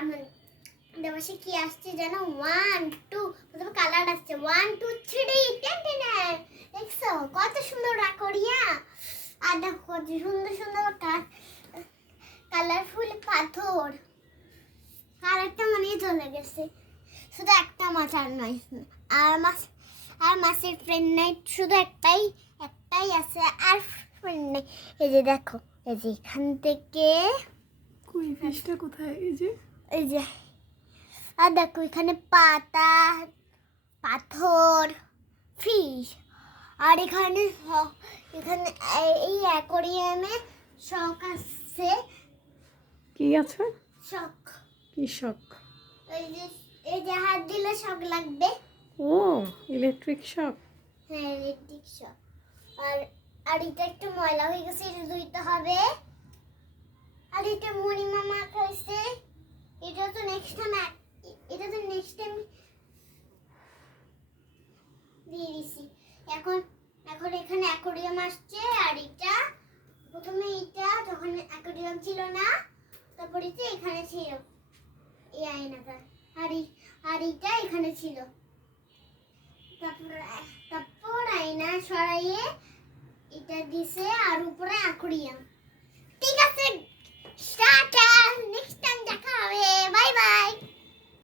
আমার দেবাসে কি আসছে জানো 1 2 প্রথমে কালার আসছে 1 2 3 টেন টেন দেখছো কত সুন্দর রাকড়িয়া আর দেখো কত সুন্দর সুন্দর কালারফুল পাথর কালারটা মনে চলে গেছে শুধু একটা মাছ আর নয় আর মাছের ফ্রেন্ড নাই শুধু একটাই আছে আর ফ্রেন্ড নাই এই যে দেখো এই যে এখান থেকে কই ফিশটা কোথায়? এই যে আর দেখো এখানে পাথর ফিশ আর এখানে এই অ্যাকোরিয়ামে শখ আছে কি আছে? শখ কি শক? এই যে হাত দিলে শখ লাগবে ও ইলেকট্রিক শক। হ্যাঁ ইলেকট্রিক শখ আর এটা একটু ময়লা হয়ে গেছে এটা ধুইতে হবে আর এটা মুড়ি মামা খাইছে এটা তো নেক্সট টাইম দিয়ে দিছি এখন এখানে অ্যাকোরিয়াম আসছে আর এটা প্রথমে এটা তখন অ্যাকোরিয়াম ছিল না তারপর এটা এখানে ছিল এই আয়নাটা আর এটা এখানে ছিল তারপর আয়না সরাইয়ে এটা দিছে আর উপরে অ্যাকোরিয়াম ঠিক আছে টাটা নেক্সট টাইম দেখা হবে বাই বাই